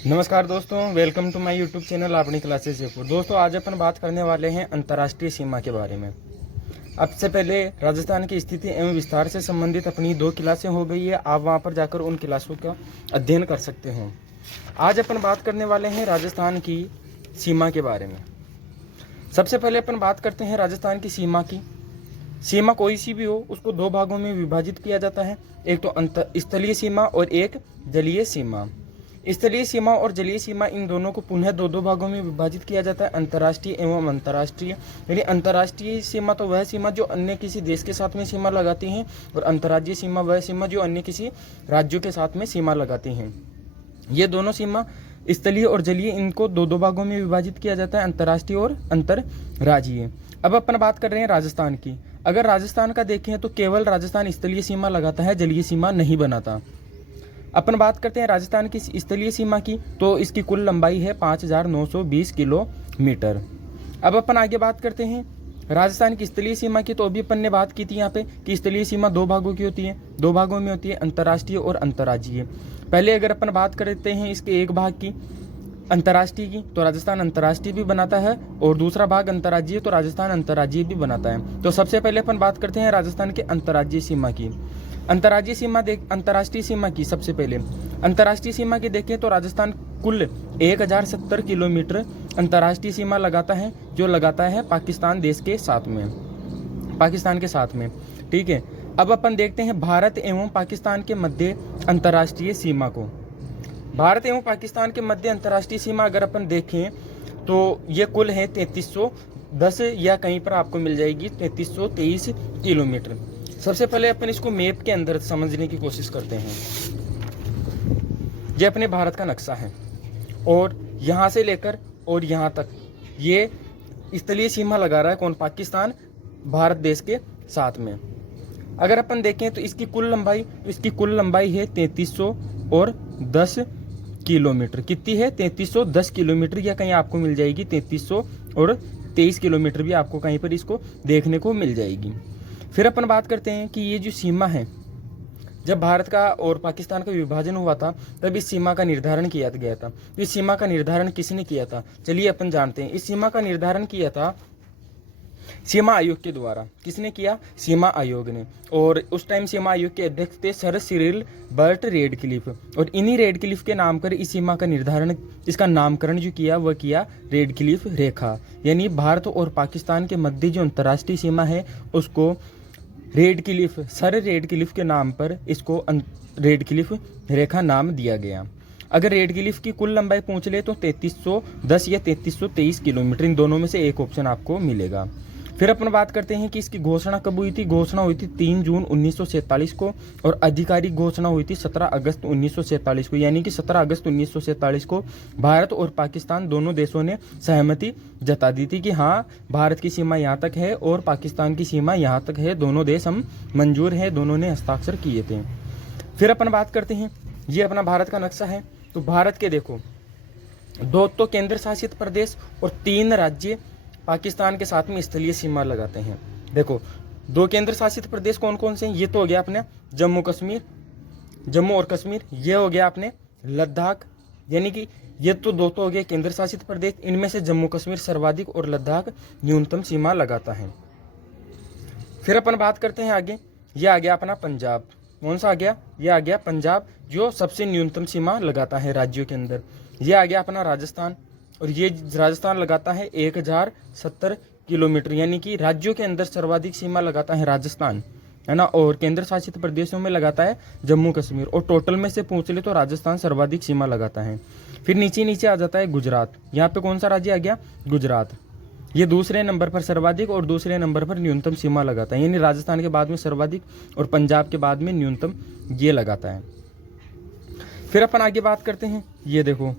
नमस्कार दोस्तों, welcome to my YouTube channel अपनी क्लासेस जयपुर। दोस्तों आज अपन बात करने वाले हैं अंतर्राष्ट्रीय सीमा के बारे में। अब से पहले राजस्थान की स्थिति एवं विस्तार से संबंधित अपनी 2 क्लासें हो गई है, आप वहां पर जाकर उन क्लासों का अध्ययन कर सकते हो। आज अपन बात करने वाले हैं राजस्थान की सीमा के बारे में। सबसे पहले अपन बात करते हैं राजस्थान की सीमा की। सीमा कोई सी भी हो, उसको 2 भागों में विभाजित किया जाता है, एक तो स्थलीय सीमा और एक जलीय सीमा। स्थलीय सीमा और जलीय सीमा इन दोनों को पुनः 2 भागों में विभाजित किया जाता है, अंतर्राष्ट्रीय एवं अंतर्राष्ट्रीय। यानी अंतर्राष्ट्रीय सीमा तो वह सीमा जो अन्य किसी देश के साथ में सीमा लगाती हैं, और अंतर्राज्यीय सीमा वह सीमा जो अन्य किसी राज्यों के साथ में सीमा लगाती हैं। ये दोनों सीमा स्थलीय और जलीय, इनको 2 भागों में विभाजित किया जाता है, अंतर्राष्ट्रीय और अंतर्राज्यीय। अब अपन बात कर रहे हैं राजस्थान की। अगर राजस्थान का देखें तो केवल राजस्थान स्थलीय सीमा लगाता है, जलीय सीमा नहीं बनाता। अपन बात करते हैं राजस्थान की स्थलीय सीमा की, तो इसकी कुल लंबाई है 5920 किलोमीटर। अब अपन आगे बात करते हैं राजस्थान की स्थलीय सीमा की। तो अभी अपन ने बात की थी यहाँ पे कि स्थलीय सीमा 2 भागों की होती है, 2 भागों में होती है, अंतर्राष्ट्रीय और अंतर्राज्यीय। पहले अगर अपन बात करते हैं इसके एक भाग की अंतर्राष्ट्रीय की, तो राजस्थान अंतर्राष्ट्रीय भी बनाता है, और दूसरा भाग अंतर्राज्यीय, तो राजस्थान अंतर्राज्यीय भी बनाता है। तो सबसे पहले अपन बात करते हैं राजस्थान के अंतर्राज्यीय सीमा की। अंतर्राज्यीय सीमा अंतर्राष्ट्रीय सीमा की सबसे पहले अंतर्राष्ट्रीय सीमा की देखें तो राजस्थान कुल 1070 किलोमीटर अंतर्राष्ट्रीय सीमा लगाता है, जो लगाता है पाकिस्तान देश के साथ में, पाकिस्तान के साथ में। ठीक है, अब अपन देखते हैं भारत एवं पाकिस्तान के मध्य अंतर्राष्ट्रीय सीमा को। भारत एवं पाकिस्तान के मध्य अंतर्राष्ट्रीय सीमा अगर अपन देखें तो ये कुल है 3310, या कहीं पर आपको मिल जाएगी 3323 किलोमीटर। सबसे पहले अपन इसको मैप के अंदर समझने की कोशिश करते हैं। ये अपने भारत का नक्शा है, और यहाँ से लेकर और यहाँ तक ये स्थलीय सीमा लगा रहा है कौन? पाकिस्तान, भारत देश के साथ में। अगर अपन देखें तो इसकी कुल लंबाई है 3310 किलोमीटर। कितनी है? 3310 किलोमीटर, या कहीं आपको मिल जाएगी 3323 किलोमीटर भी आपको कहीं पर इसको देखने को मिल जाएगी। फिर अपन बात करते हैं कि ये जो सीमा है, जब भारत का और पाकिस्तान का विभाजन हुआ था तब इस सीमा का निर्धारण किया गया था। तो इस सीमा का निर्धारण किसने किया था? चलिए अपन जानते हैं। इस सीमा का निर्धारण किया था सीमा आयोग के द्वारा। किसने किया? सीमा आयोग ने। और उस टाइम सीमा आयोग के अध्यक्ष थे सर सिरिल बर्ट रेडक्लिफ, और इन्हीं रेडक्लिफ के नाम कर इस सीमा का निर्धारण, इसका नामकरण जो किया वह किया रेडक्लिफ रेखा। यानी भारत और पाकिस्तान के मध्य जो अंतर्राष्ट्रीय सीमा है उसको सर रेडक्लिफ के नाम पर इसको रेडक्लिफ रेखा नाम दिया गया। अगर रेडक्लिफ की कुल लंबाई पूछ ले तो 3310 या 3323 किलोमीटर, इन दोनों में से एक ऑप्शन आपको मिलेगा। फिर अपन बात करते हैं कि इसकी घोषणा कब हुई थी। घोषणा हुई थी 3 जून 1947 को, और आधिकारिक घोषणा हुई थी 17 अगस्त 1947 को। यानी कि 17 अगस्त 1947 को भारत और पाकिस्तान दोनों देशों ने सहमति जता दी थी कि हाँ, भारत की सीमा यहाँ तक है और पाकिस्तान की सीमा यहाँ तक है, दोनों देश हम मंजूर है, दोनों ने हस्ताक्षर किए थे। फिर अपन बात करते हैं, ये अपना भारत का नक्शा है। तो भारत के देखो 2 तो केंद्र शासित प्रदेश और 3 राज्य पाकिस्तान के साथ में स्थलीय सीमा लगाते हैं। देखो 2 केंद्र शासित प्रदेश कौन कौन से हैं? ये तो हो गया अपने जम्मू और कश्मीर, ये हो गया अपने लद्दाख। यानी कि ये तो 2 तो हो गए केंद्र शासित प्रदेश, इनमें से जम्मू कश्मीर सर्वाधिक और लद्दाख न्यूनतम सीमा लगाता है। फिर अपन बात करते हैं आगे, ये आ गया अपना पंजाब। कौन सा आ गया? ये आ गया पंजाब, जो सबसे न्यूनतम सीमा लगाता है राज्यों के अंदर। ये आ गया अपना राजस्थान, और ये राजस्थान लगाता है 1070 किलोमीटर। यानी कि राज्यों के अंदर सर्वाधिक सीमा लगाता है राजस्थान, है ना, और केंद्र शासित प्रदेशों में लगाता है जम्मू कश्मीर। और टोटल में से पूछ ले तो राजस्थान सर्वाधिक सीमा लगाता है। फिर नीचे आ जाता है गुजरात। यहाँ पे कौन सा राज्य आ गया? गुजरात। ये दूसरे नंबर पर सर्वाधिक और दूसरे नंबर पर न्यूनतम सीमा लगाता है। यानी राजस्थान के बाद में सर्वाधिक और पंजाब के बाद में न्यूनतम ये लगाता है। फिर अपन आगे बात करते हैं, ये देखो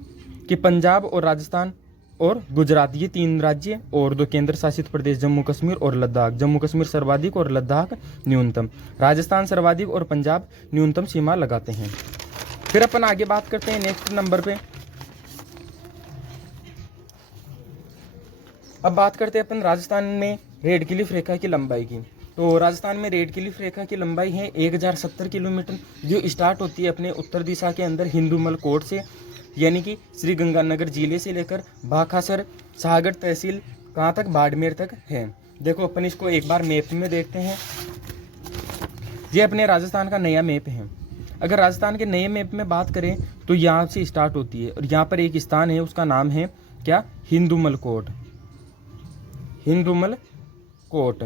कि पंजाब और राजस्थान और गुजरात, ये 3 राज्य और 2 केंद्र शासित प्रदेश जम्मू कश्मीर और लद्दाख। जम्मू कश्मीर सर्वाधिक और लद्दाख न्यूनतम। राजस्थान सर्वाधिक और पंजाब न्यूनतम सीमा लगाते हैं। फिर अपन आगे बात करते हैं नेक्स्ट नंबर पे। अब बात करते हैं अपन राजस्थान में रेडक्लिफ रेखा की लंबाई की। तो राजस्थान में रेडक्लिफ रेखा की लंबाई है 1070 किलोमीटर, जो स्टार्ट होती है अपने उत्तर दिशा के अंदर हिंदूमल कोट से, यानी कि श्री गंगानगर जिले से लेकर भाखासर सागर तहसील कहाँ तक, बाड़मेर तक है। देखो अपन इसको एक बार मैप में देखते हैं। ये अपने राजस्थान का नया मैप है। अगर राजस्थान के नए मैप में बात करें तो यहाँ से स्टार्ट होती है और यहाँ पर एक स्थान है, उसका नाम है क्या, हिंदुमल कोट। हिंदुमल कोट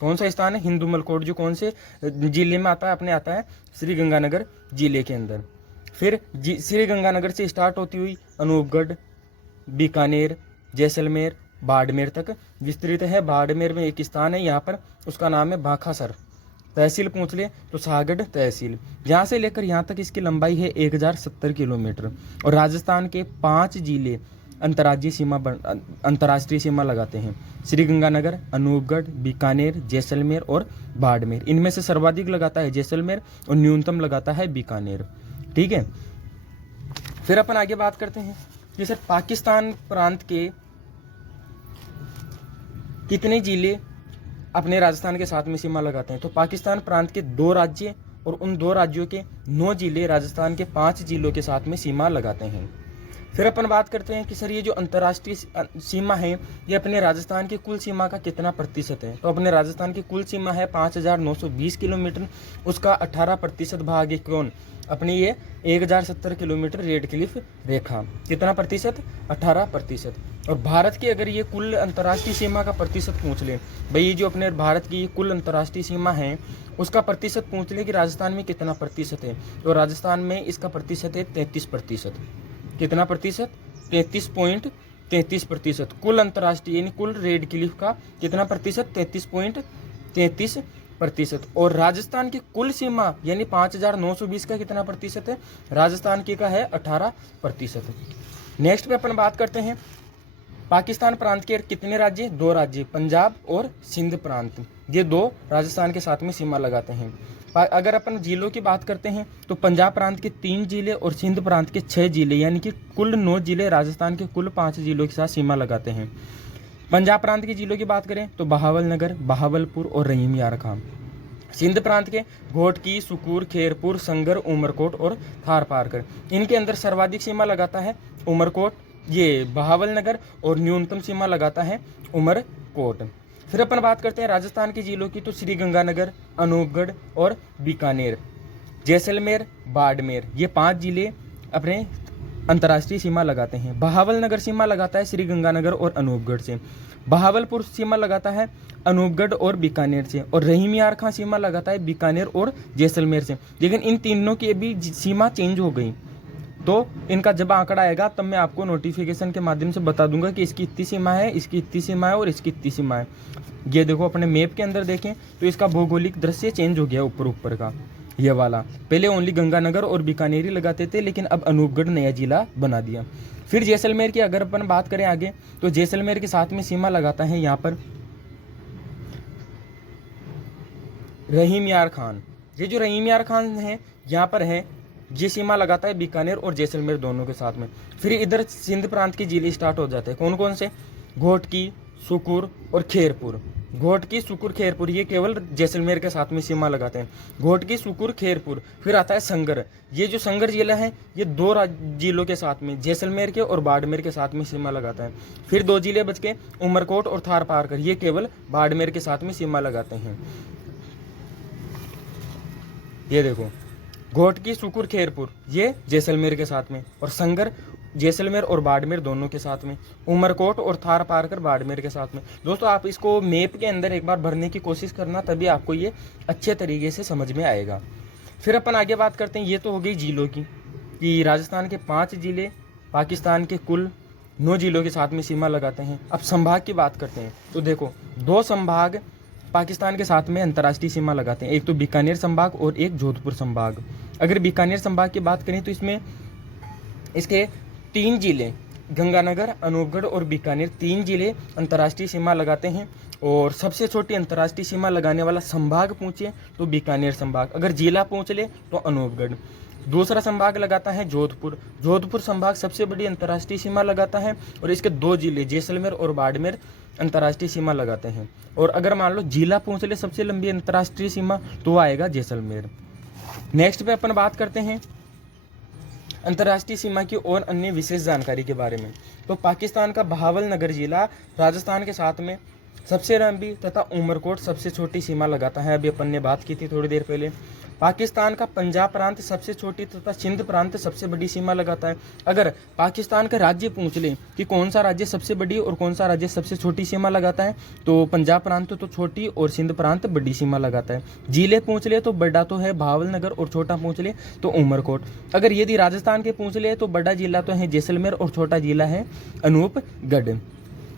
कौन सा स्थान है, हिंदुमल कोट, जो कौन से जिले में आता है, अपने आता है श्री गंगानगर जिले के अंदर। फिर श्री गंगानगर से स्टार्ट होती हुई अनूपगढ़, बीकानेर, जैसलमेर, बाड़मेर तक विस्तृत है। बाड़मेर में एक स्थान है यहाँ पर, उसका नाम है भाखासर। तहसील पूछ ले तो सागड़ तहसील। यहाँ से लेकर यहाँ तक इसकी लंबाई है 1070 किलोमीटर। और राजस्थान के 5 जिले अंतर्राष्ट्रीय सीमा लगाते हैं, श्री गंगानगर, अनूपगढ़, बीकानेर, जैसलमेर और बाड़मेर। इनमें से सर्वाधिक लगाता है जैसलमेर और न्यूनतम लगाता है बीकानेर। ठीक है, फिर अपन आगे बात करते हैं कि सर पाकिस्तान प्रांत के कितने जिले अपने राजस्थान के साथ में सीमा लगाते हैं। तो पाकिस्तान प्रांत के 2 राज्य और उन 2 राज्यों के 9 जिले राजस्थान के 5 जिलों के साथ में सीमा लगाते हैं। फिर अपन बात करते हैं कि सर ये जो अंतर्राष्ट्रीय सीमा है ये अपने राजस्थान की कुल सीमा का कितना प्रतिशत है। तो अपने राजस्थान की कुल सीमा है 5920 किलोमीटर, उसका 18% भाग है कौन, अपनी ये 1070 किलोमीटर रेड क्लिफ रेखा। कितना प्रतिशत, 18%। और भारत की अगर ये कुल अंतर्राष्ट्रीय सीमा का प्रतिशत पूछ ले, भाई ये जो अपने भारत की कुल अंतर्राष्ट्रीय सीमा है उसका प्रतिशत पूछ ले कि राजस्थान में कितना प्रतिशत है, तो राजस्थान में इसका प्रतिशत है 33%। कितना प्रतिशत, 33.33%। कुल अंतर्राष्ट्रीय यानी कुल रेड क्लिफ का कितना प्रतिशत, 33.33%। और राजस्थान की कुल सीमा यानी 5920 का कितना प्रतिशत है, राजस्थान की का है 18%। नेक्स्ट पे अपन बात करते हैं पाकिस्तान प्रांत के कितने राज्य, 2 राज्य, पंजाब और सिंध प्रांत, ये 2 राजस्थान के साथ में सीमा लगाते हैं। अगर अपन जिलों की बात करते हैं तो पंजाब प्रांत के 3 जिले और सिंध प्रांत के 6 जिले यानी कि कुल 9 जिले राजस्थान के कुल 5 जिलों के साथ सीमा लगाते हैं। पंजाब प्रांत के जिलों की बात करें तो बहावलनगर, बहावलपुर और रहीम यार खां। सिंध प्रांत के घोटकी, सुकूर, खेरपुर, संगर, उमरकोट और थार पारकर। इनके अंदर सर्वाधिक सीमा लगाता है उमरकोट, ये बहावलनगर, और न्यूनतम सीमा लगाता है उमरकोट। फिर अपन बात करते हैं राजस्थान के जिलों की, तो श्री गंगानगर, अनूपगढ़ और बीकानेर, जैसलमेर, बाड़मेर, ये 5 जिले अपने अंतर्राष्ट्रीय सीमा लगाते हैं। बहावलनगर सीमा लगाता है श्री गंगानगर और अनूपगढ़ से, बहावलपुर सीमा लगाता है अनूपगढ़ और बीकानेर से, और रहीम यार खां सीमा लगाता है बीकानेर और जैसलमेर से। लेकिन इन तीनों की अभी सीमा चेंज हो गई, तो इनका जब आंकड़ा आएगा तब मैं आपको नोटिफिकेशन के माध्यम से बता दूंगा कि इसकी इतनी सीमा है, इसकी इतनी सीमा है और इसकी इतनी सीमा है। ये देखो अपने मैप के अंदर देखें तो इसका भौगोलिक दृश्य चेंज हो गया ऊपर का, ये वाला। पहले ओनली गंगानगर और बीकानेर ही लगाते थे, लेकिन अब अनूपगढ़ नया जिला बना दिया। फिर जैसलमेर की अगर अपन बात करें आगे, तो जैसलमेर के साथ में सीमा लगाता है यहाँ पर रहीम यार खान। ये जो रहीम यार खान है यहाँ पर है, ये सीमा लगाता है बीकानेर और जैसलमेर दोनों के साथ में। फिर इधर सिंध प्रांत के जिले स्टार्ट हो जाते हैं, कौन कौन से, घोटकी, सुकूर और खेरपुर। घोटकी, सुकूर, खेरपुर ये केवल जैसलमेर के साथ में सीमा लगाते हैं, घोटकी, सुकूर, खेरपुर। फिर आता है संगर, ये जो संगर जिला है ये 2 जिलों के साथ में, जैसलमेर के और बाड़मेर के साथ में सीमा लगाता है। फिर 2 जिले बच के उमरकोट और थार पारकर, ये केवल बाड़मेर के साथ में सीमा लगाते हैं। ये देखो घोटकी, सुकूर, खेरपुर ये जैसलमेर के साथ में, और संगर जैसलमेर और बाड़मेर दोनों के साथ में, उमरकोट और थार पारकर बाड़मेर के साथ में। दोस्तों आप इसको मैप के अंदर एक बार भरने की कोशिश करना, तभी आपको ये अच्छे तरीके से समझ में आएगा। फिर अपन आगे बात करते हैं, ये तो हो गई जिलों की कि राजस्थान के 5 जिले पाकिस्तान के कुल 9 जिलों के साथ में सीमा लगाते हैं। अब संभाग की बात करते हैं, तो देखो 2 संभाग पाकिस्तान के साथ में अंतर्राष्ट्रीय सीमा लगाते हैं, एक तो बीकानेर संभाग और एक जोधपुर संभाग। अगर बीकानेर संभाग की बात करें तो इसमें इसके 3 जिले गंगानगर, अनूपगढ़ और बीकानेर 3 जिले अंतर्राष्ट्रीय सीमा लगाते हैं। और सबसे छोटी अंतर्राष्ट्रीय सीमा लगाने वाला संभाग पूछे तो बीकानेर संभाग, अगर जिला पूछ ले तो अनूपगढ़। दूसरा संभाग लगाता है जोधपुर, जोधपुर संभाग सबसे बड़ी अंतर्राष्ट्रीय सीमा लगाता है, और इसके 2 जिले जैसलमेर और बाड़मेर अंतर्राष्ट्रीय सीमा लगाते हैं। और अगर मान लो जिला पूछ ले सबसे लंबी अंतर्राष्ट्रीय सीमा, तो आएगा जैसलमेर। नेक्स्ट पे अपन बात करते हैं अंतर्राष्ट्रीय सीमा की और अन्य विशेष जानकारी के बारे में, तो पाकिस्तान का बहावल नगर जिला राजस्थान के साथ में सबसे लंबी तथा उमरकोट सबसे छोटी सीमा लगाता है। अभी अपन ने बात की थी थोड़ी देर पहले। पाकिस्तान का पंजाब प्रांत सबसे छोटी तथा सिंध प्रांत सबसे बड़ी सीमा लगाता है। अगर पाकिस्तान का राज्य पूछ ले कि कौन सा राज्य सबसे बड़ी और कौन सा राज्य सबसे छोटी सीमा लगाता है, तो पंजाब प्रांत तो छोटी और सिंध प्रांत बड़ी सीमा लगाता है। जिले पूछ ले तो बड़ा तो है बहावल नगर और छोटा पूछ ले तो उमरकोट। अगर यदि राजस्थान के पूछ ले तो बड़ा जिला तो है जैसलमेर और छोटा जिला है अनूपगढ़।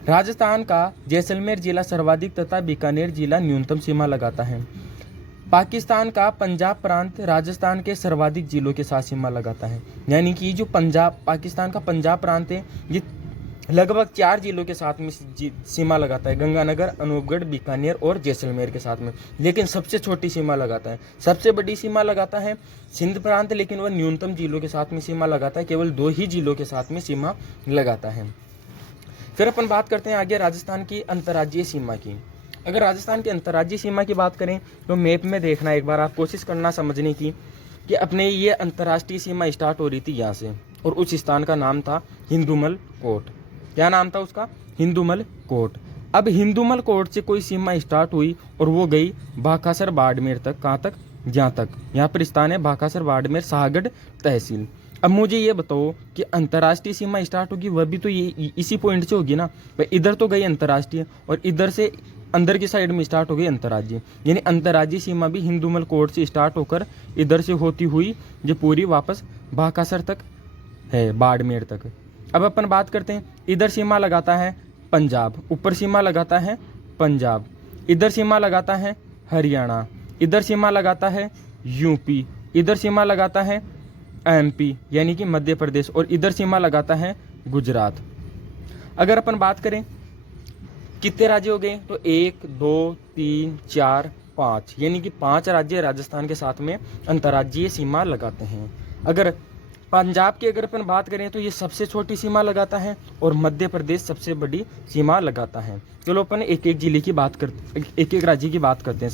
राजस्थान का जैसलमेर जिला सर्वाधिक तथा बीकानेर जिला न्यूनतम सीमा लगाता है। पाकिस्तान का पंजाब प्रांत राजस्थान के सर्वाधिक जिलों के साथ सीमा लगाता है। यानी कि जो पाकिस्तान का पंजाब प्रांत है ये लगभग 4 जिलों के साथ में सीमा लगाता है, गंगानगर, अनूपगढ़, बीकानेर और जैसलमेर के साथ में। लेकिन सबसे छोटी सीमा लगाता है। सबसे बड़ी सीमा लगाता है सिंध प्रांत, लेकिन वह न्यूनतम जिलों के साथ में सीमा लगाता है, केवल 2 ही जिलों के साथ में सीमा लगाता है। फिर अपन बात करते हैं आगे राजस्थान की अंतर्राज्यीय सीमा की। अगर राजस्थान की अंतर्राज्यीय सीमा की बात करें तो मैप में देखना, एक बार आप कोशिश करना समझने की कि अपने ये अंतर्राष्ट्रीय सीमा स्टार्ट हो रही थी यहाँ से, और उस स्थान का नाम था हिंदुमल कोट। क्या नाम था उसका? हिंदुमल कोट। अब हिंदुमल कोट से कोई सीमा स्टार्ट हुई और वो गई भाखासर बाड़मेर तक। कहाँ तक? जहाँ तक यहाँ पर स्थान है भाखासर बाड़मेर शाहगढ़ तहसील। अब मुझे ये बताओ कि अंतर्राष्ट्रीय सीमा स्टार्ट होगी वह भी तो ये इसी पॉइंट से होगी ना। भाई इधर तो गई अंतर्राष्ट्रीय और इधर से अंदर की साइड में स्टार्ट हो गई अंतर्राज्यीय, यानी अंतर्राज्यीय सीमा भी हिंदुमल कोट से स्टार्ट होकर इधर से होती हुई जो पूरी वापस भाखासर तक है, बाड़मेर तक। अब अपन बात करते हैं, इधर सीमा लगाता है पंजाब, ऊपर सीमा लगाता है पंजाब, इधर सीमा लगाता है हरियाणा, इधर सीमा लगाता है यूपी, इधर सीमा लगाता है एमपी यानी कि मध्य प्रदेश, और इधर सीमा लगाता है गुजरात। अगर अपन बात करें कितने राज्य हो गए, तो 1 2 3 4 5 यानी कि 5 राज्य राजस्थान के साथ में अंतर्राज्यीय सीमा लगाते हैं। अगर पंजाब की अगर अपन बात करें तो ये सबसे छोटी सीमा लगाता है और मध्य प्रदेश सबसे बड़ी सीमा लगाता है। चलो अपन एक एक जिले की बात करते, एक एक राज्य की बात करते हैं।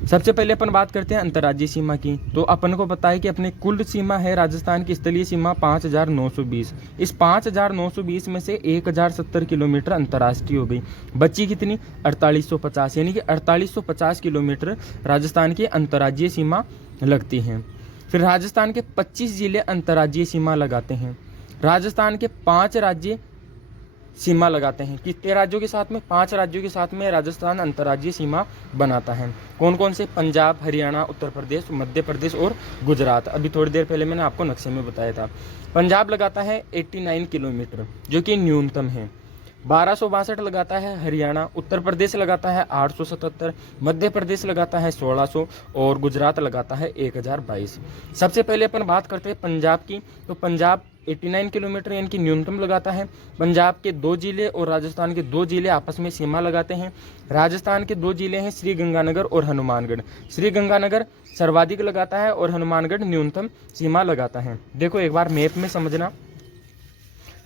सबसे पहले अपन बात करते हैं अंतर्राज्यीय सीमा की। तो अपन को पता है कि अपने कुल सीमा है राजस्थान की स्थलीय सीमा 5920। इस 5920 में से 1070 किलोमीटर अंतर्राष्ट्रीय हो गई, बची कितनी? 4850, यानी कि 4850 किलोमीटर राजस्थान की अंतर्राज्यीय सीमा लगती हैं। फिर राजस्थान के 25 जिले अंतर्राज्यीय सीमा लगाते हैं। राजस्थान के 5 राज्य सीमा लगाते हैं। कितने राज्यों के साथ में? 5 राज्यों के साथ में राजस्थान अंतर्राज्यीय सीमा बनाता है। कौन कौन से? पंजाब, हरियाणा, उत्तर प्रदेश, मध्य प्रदेश और गुजरात। अभी थोड़ी देर पहले मैंने आपको नक्शे में बताया था। पंजाब लगाता है 89 किलोमीटर जो कि न्यूनतम है। 1262 लगाता है हरियाणा, उत्तर प्रदेश लगाता है 877, मध्य प्रदेश लगाता है 1600 और गुजरात लगाता है 1022। सबसे पहले अपन बात करते हैं पंजाब की। तो पंजाब 89 किलोमीटर यानी कि न्यूनतम लगाता है। पंजाब के 2 जिले और राजस्थान के 2 जिले आपस में सीमा लगाते हैं। राजस्थान के 2 जिले हैं श्री गंगानगर और हनुमानगढ़। श्री गंगानगर सर्वाधिक लगाता है और हनुमानगढ़ न्यूनतम सीमा लगाता है। देखो एक बार मैप में समझना,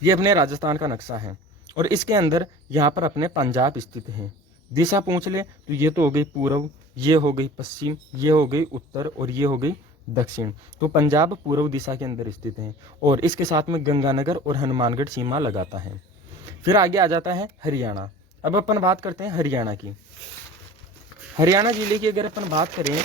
ये अपने राजस्थान का नक्शा है और इसके अंदर यहाँ पर अपने पंजाब स्थित है। दिशा पूछ ले तो ये तो हो गई पूर्व, ये हो गई पश्चिम, ये हो गई उत्तर और ये हो गई दक्षिण। तो पंजाब पूर्व दिशा के अंदर स्थित है और इसके साथ में गंगानगर और हनुमानगढ़ सीमा लगाता है। फिर आगे आ जाता है हरियाणा। अब अपन बात करते हैं हरियाणा की। हरियाणा जिले की अगर अपन बात करें,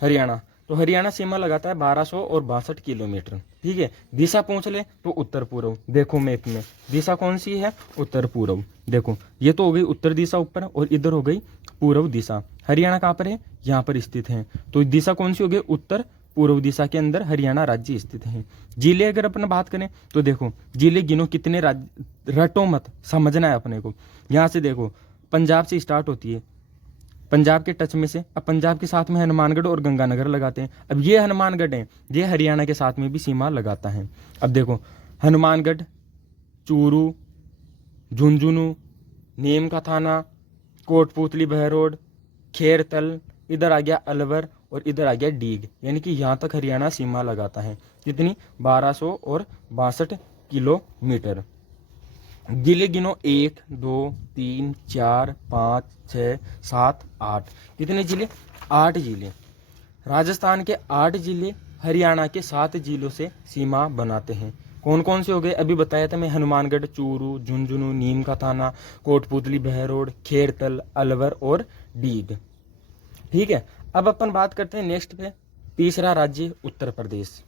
हरियाणा तो हरियाणा सीमा लगाता है 1262 किलोमीटर। ठीक है, दिशा पूछ ले तो उत्तर पूर्व। देखो मैप में दिशा कौन सी है? उत्तर पूर्व। देखो ये तो हो गई उत्तर दिशा ऊपर और इधर हो गई पूर्व दिशा। हरियाणा कहाँ पर है? यहाँ पर स्थित है। तो दिशा कौन सी हो गई? उत्तर पूर्व दिशा के अंदर हरियाणा राज्य स्थित है। जिले अगर अपन बात करें तो देखो जिले गिनो कितने राज्य, रटो मत, समझना है अपने को। यहाँ से देखो पंजाब से स्टार्ट होती है, पंजाब के टच में से। अब पंजाब के साथ में हनुमानगढ़ और गंगानगर लगाते हैं। अब ये हनुमानगढ़ है, ये हरियाणा के साथ में भी सीमा लगाता है। अब देखो हनुमानगढ़, चूरू, झुंझुनू, नीम का थाना, कोटपूतली बहरोड, खेरतल, इधर आ गया अलवर और इधर आ गया डीग, यानी कि यहाँ तक हरियाणा सीमा लगाता है। कितनी? 1262 किलोमीटर। जिले गिनो 1 2 3 4 5 6 7 8। कितने जिले? 8 जिले। राजस्थान के 8 जिले हरियाणा के 7 जिलों से सीमा बनाते हैं। कौन कौन से हो गए? अभी बताया था मैं, हनुमानगढ़, चूरू, झुंझुनू, नीम का थाना, कोटपुतली, बहरोड, खेरतल, अलवर और डीग। ठीक है, अब अपन बात करते हैं नेक्स्ट पे, तीसरा राज्य उत्तर प्रदेश।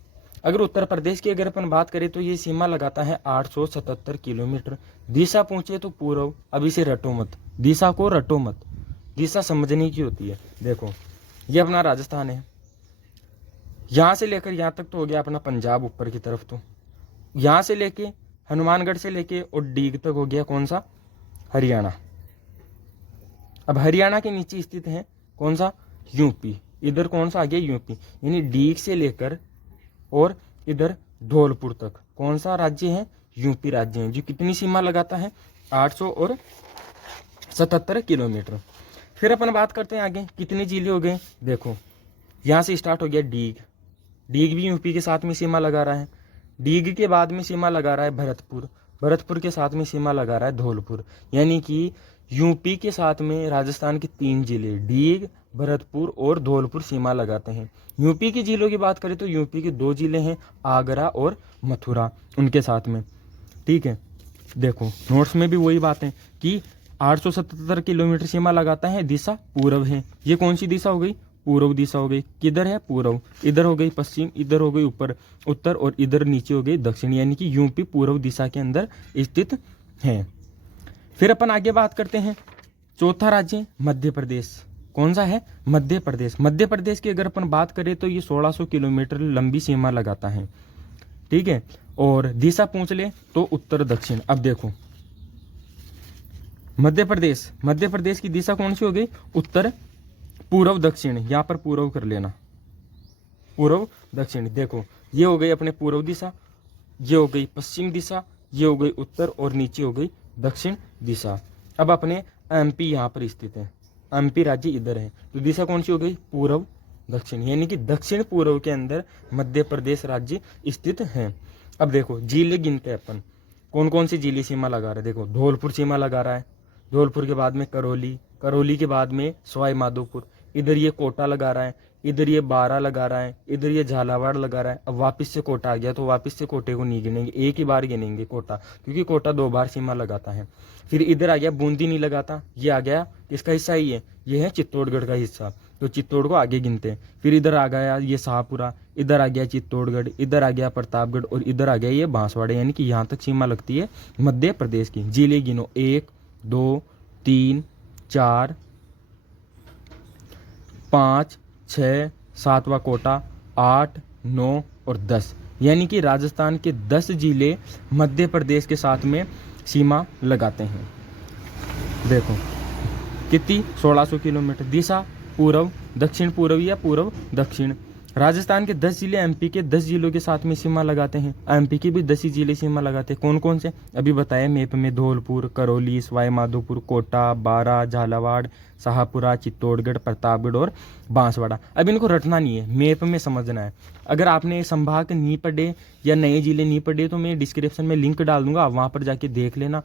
अगर उत्तर प्रदेश की अगर अपन बात करें तो ये सीमा लगाता है 877 किलोमीटर। दिशा पूछे तो पूर्व, अब इसे रटो मत, दिशा को रटो मत, दिशा समझने की होती है। देखो ये अपना राजस्थान है, यहाँ से लेकर यहाँ तक तो हो गया अपना पंजाब ऊपर की तरफ, तो यहाँ से लेके हनुमानगढ़ से लेके और डीग तक हो गया कौन सा? हरियाणा। अब हरियाणा के नीचे स्थित है कौन सा? यूपी। इधर कौन सा आ गया? यूपी। यानी डीग से लेकर और इधर धौलपुर तक कौन सा राज्य है? यूपी राज्य है, जो कितनी सीमा लगाता है? 877 किलोमीटर। फिर अपन बात करते हैं आगे, कितने जिले हो गए? देखो यहाँ से स्टार्ट हो गया डीग, डीग भी यूपी के साथ में सीमा लगा रहा है। डीग के बाद में सीमा लगा रहा है भरतपुर, भरतपुर के साथ में सीमा लगा रहा है धौलपुर। यानी कि यूपी के साथ में राजस्थान के 3 जिले डीग, भरतपुर और धौलपुर सीमा लगाते हैं। यूपी के जिलों की बात करें तो यूपी के 2 जिले हैं, आगरा और मथुरा, उनके साथ में। ठीक है, देखो नोट्स में भी वही बात है कि 877 किलोमीटर सीमा लगाता है, दिशा पूर्व है। ये कौन सी दिशा हो गई? पूर्व दिशा हो गई। किधर है? पूर्व। इधर हो गई पश्चिम, इधर हो गई ऊपर उत्तर और इधर नीचे हो गई दक्षिण। यानी कि यूपी पूर्व दिशा के अंदर स्थित है। फिर अपन आगे बात करते हैं, चौथा राज्य मध्य प्रदेश। कौन सा है? मध्य प्रदेश। मध्य प्रदेश की अगर अपन बात करें तो ये 1600 किलोमीटर लंबी सीमा लगाता है। ठीक है, और दिशा पूछ ले तो उत्तर दक्षिण। अब देखो मध्य प्रदेश की दिशा कौन सी हो गई? उत्तर पूर्व दक्षिण। यहाँ पर पूर्व कर लेना, पूर्व दक्षिण। देखो ये हो गई अपने पूर्व दिशा, ये हो गई पश्चिम दिशा, ये हो गई उत्तर और नीचे हो गई दक्षिण दिशा। अब अपने एमपी यहाँ पर स्थित है, एमपी राज्य इधर है, तो दिशा कौन सी हो गई? पूर्व दक्षिण। यानी कि दक्षिण पूर्व के अंदर मध्य प्रदेश राज्य स्थित है। अब देखो जिले गिनते हैं अपन, कौन कौन से जिले सीमा लगा रहे हैं। देखो धौलपुर सीमा लगा रहा है, धौलपुर के बाद में करौली, करौली के बाद में सवाई माधोपुर, इधर ये कोटा लगा रहा है, इधर ये बारा लगा रहा है, इधर ये झालावाड़ लगा रहा है। अब वापस से कोटा आ गया तो वापस से कोटे को नहीं गिनेंगे, एक ही बार गिनेंगे कोटा, क्योंकि कोटा 2 बार सीमा लगाता है। फिर इधर आ गया बूंदी नहीं लगाता, ये आ गया किसका हिस्सा ही है? ये है चित्तौड़गढ़ का हिस्सा, तो चित्तौड़ को आगे गिनते हैं। फिर इधर आ गया ये शाहपुरा, इधर आ गया चित्तौड़गढ़, इधर आ गया प्रतापगढ़ और इधर आ गया ये बांसवाड़ा। यानी कि यहाँ तक सीमा लगती है मध्य प्रदेश की। जिले गिनो 1 2 3 4 5 6 7वां कोटा, 8 9 और 10। यानी कि राजस्थान के 10 जिले मध्य प्रदेश के साथ में सीमा लगाते हैं। देखो कितनी? 1600 किलोमीटर। दिशा पूर्व दक्षिण पूर्व या पूर्व दक्षिण। राजस्थान के 10 जिले एमपी के 10 जिलों के साथ में सीमा लगाते हैं। एमपी के भी 10 ही जिले सीमा लगाते हैं। कौन कौन से? अभी बताया मैप में, धौलपुर, करौली, सवाई माधोपुर, कोटा, बारा, झालावाड़, शाहपुरा, चित्तौड़गढ़, प्रतापगढ़ और बांसवाड़ा। अब इनको रटना नहीं है, मैप में समझना है। अगर आपने संभाग नहीं पढ़े या नए जिले नहीं पढ़े तो मैं डिस्क्रिप्शन में लिंक डाल दूंगा, आप वहाँ पर जाके देख लेना।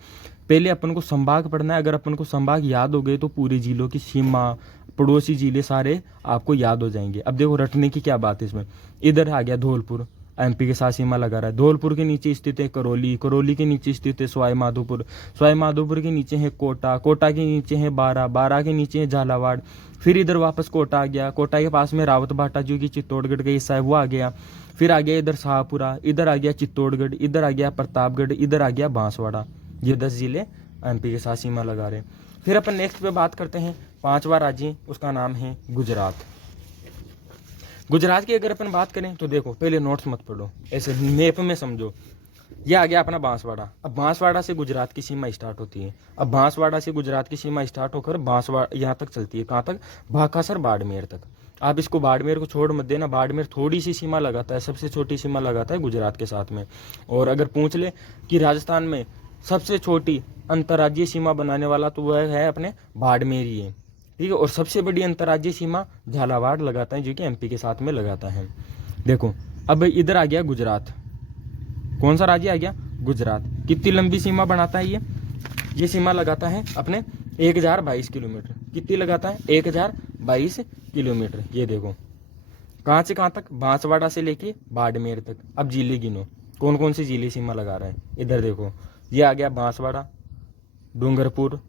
पहले अपन को संभाग पढ़ना है, अगर अपन को संभाग याद हो गए तो पूरे जिलों की सीमा, पड़ोसी जिले सारे आपको याद हो जाएंगे। अब देखो रटने की क्या बात है इसमें। इधर आ गया धौलपुर, एमपी के साथ सीमा लगा रहा है। धौलपुर के नीचे स्थित है करौली, करौली के नीचे स्थित है सवाई माधोपुर, सवाई माधोपुर के नीचे है कोटा, कोटा के नीचे है बारा, बारा के नीचे है झालावाड़। फिर इधर वापस कोटा आ गया, कोटा के पास में रावत भाटा जो कि चित्तौड़गढ़ का हिस्सा है वो आ गया। फिर आ गया इधर शाहपुरा, इधर आ गया चित्तौड़गढ़, इधर आ गया प्रतापगढ़, इधर आ गया बांसवाड़ा। ये 10 जिले एमपी के साथ सीमा लगा रहे हैं। फिर अपन नेक्स्ट पे बात करते हैं 5वां राज्य, उसका नाम है गुजरात। गुजरात की अगर अपन बात करें तो देखो पहले नोट्स मत पढ़ो, ऐसे मैप में समझो। ये आ गया अपना बांसवाड़ा। अब बांसवाड़ा से गुजरात की सीमा स्टार्ट होती है। अब बांसवाड़ा से गुजरात की सीमा स्टार्ट होकर बांसवाड़ा यहाँ तक चलती है, कहाँ तक? भाखासर बाड़मेर तक। आप इसको बाड़मेर को छोड़ मत देना, बाड़मेर थोड़ी सी सीमा लगाता है, सबसे छोटी सीमा लगाता है गुजरात के साथ में। और अगर पूछ ले कि राजस्थान में सबसे छोटी अंतर्राज्यीय सीमा बनाने वाला तो वह है अपने बाड़मेर ही है, ठीक है। और सबसे बड़ी अंतर्राज्यीय सीमा झालावाड़ लगाता है, जो कि एमपी के साथ में लगाता है। देखो अब इधर आ गया गुजरात। कौन सा राज्य आ गया? गुजरात। कितनी लंबी सीमा बनाता है ये सीमा लगाता है अपने 1022 किलोमीटर। कितनी लगाता है? 1022 किलोमीटर। ये देखो कहाँ से कहाँ तक, बांसवाड़ा से लेके बाड़मेर तक। अब जिले गिनो कौन कौन से जिले सीमा लगा रहे हैं। इधर देखो, ये आ गया बांसवाड़ा, डूंगरपुर,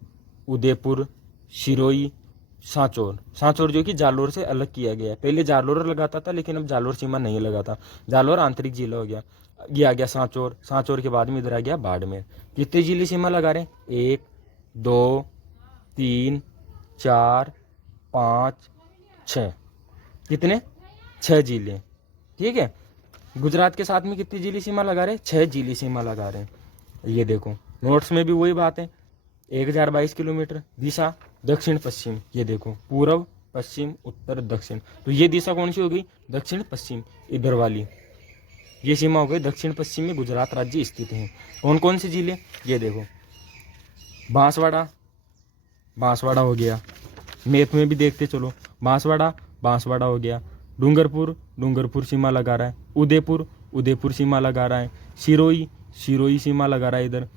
उदयपुर, सिरोही, सांचौर। सांचौर जो कि जालोर से अलग किया गया है, पहले जालोर लगाता था लेकिन अब जालोर सीमा नहीं लगाता, जालोर आंतरिक जिला हो गया। ये आ गया सांचौर, सांचौर के बाद में इधर आ गया बाड़मेर। कितने जिले सीमा लगा रहे हैं, 1 2 3 4 5 6, कितने, 6 जिले। ठीक है, गुजरात के साथ में कितनी जिले सीमा लगा रहे हैं, 6 जिले सीमा लगा रहे हैं। ये देखो नोट्स में भी वही बात है, 1022 किलोमीटर, दिशा दक्षिण पश्चिम। ये देखो पूर्व पश्चिम उत्तर दक्षिण, तो ये दिशा कौन सी हो गई, दक्षिण पश्चिम, इधर वाली ये सीमा हो गई दक्षिण पश्चिम में गुजरात राज्य स्थित है। कौन कौन से जिले, ये देखो बांसवाड़ा, बांसवाड़ा हो गया, मैप में भी देखते चलो, बांसवाड़ा, बांसवाड़ा हो गया, डूंगरपुर, डूंगरपुर सीमा लगा रहा है, उदयपुर, उदयपुर सीमा लगा रहा है, सिरोही, सिरोही सीमा लगा रहा है इधर,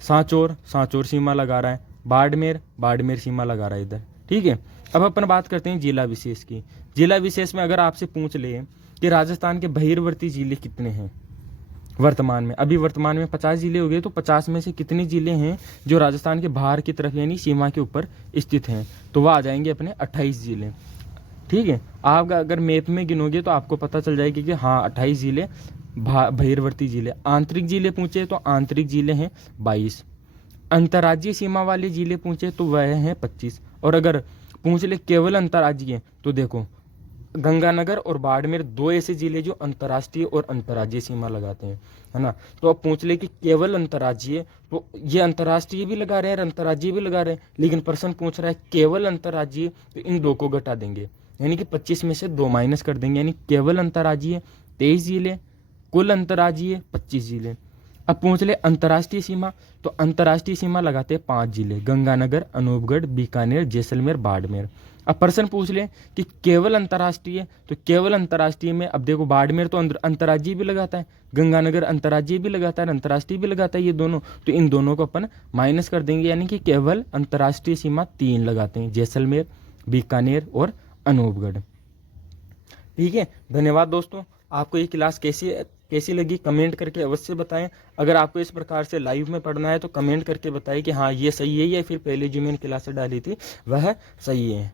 सांचौर, सांचौर सीमा लगा रहा है, बाड़मेर, बाड़मेर सीमा लगा रहा है इधर। ठीक है, अब अपन बात करते हैं जिला विशेष की। जिला विशेष में अगर आपसे पूछ ले कि राजस्थान के बहिर्वर्ती जिले कितने हैं वर्तमान में, अभी वर्तमान में 50 जिले हो गए, तो 50 में से कितने जिले हैं जो राजस्थान के बाहर की तरफ यानी सीमा के ऊपर स्थित हैं, तो वह आ जाएंगे अपने 28 जिले। ठीक है, आप अगर मैप में गिनोगे तो आपको पता चल जाएगी कि हाँ 28 जिले बहिर्वर्ती जिले। आंतरिक जिले पूछे तो आंतरिक जिले हैं 22, अंतर्राज्यीय सीमा वाले जिले पूछे तो वह हैं 25, और अगर पूछ ले केवल अंतर्राज्यीय तो देखो गंगानगर और बाड़मेर 2 ऐसे जिले जो अंतर्राष्ट्रीय और अंतर्राज्यीय सीमा लगाते हैं, है ना। तो अब पूछ ले कि केवल अंतर्राज्यीय, तो ये अंतर्राष्ट्रीय भी लगा रहे हैं और अंतर्राज्यीय भी लगा रहे हैं, लेकिन प्रश्न पूछ रहा है केवल अंतर्राज्यीय, तो इन 2 को घटा देंगे, यानी कि 25 में से 2 माइनस कर देंगे, यानी केवल अंतर्राज्यीय 23 जिले, कुल अंतर्राज्यीय 25 जिले। अब पूछ ले अंतर्राष्ट्रीय सीमा, तो अंतर्राष्ट्रीय सीमा लगाते हैं 5 जिले, गंगानगर, अनूपगढ़, बीकानेर, जैसलमेर, बाड़मेर। अब प्रश्न पूछ ले कि केवल अंतर्राष्ट्रीय, तो केवल अंतर्राष्ट्रीय में अब देखो बाड़मेर तो अंतर्राज्यीय भी लगाता है, गंगानगर अंतर्राज्यीय भी लगाता है, अंतर्राष्ट्रीय भी लगाता है, ये दोनों, तो इन दोनों को अपन माइनस कर देंगे, यानी कि केवल अंतर्राष्ट्रीय सीमा 3 लगाते हैं, जैसलमेर, बीकानेर और अनूपगढ़। ठीक है, धन्यवाद दोस्तों। आपको ये क्लास कैसी लगी कमेंट करके अवश्य बताएं। अगर आपको इस प्रकार से लाइव में पढ़ना है तो कमेंट करके बताएं कि हाँ ये सही है या फिर पहले जो मैंने क्लासें डाली थी वह सही है।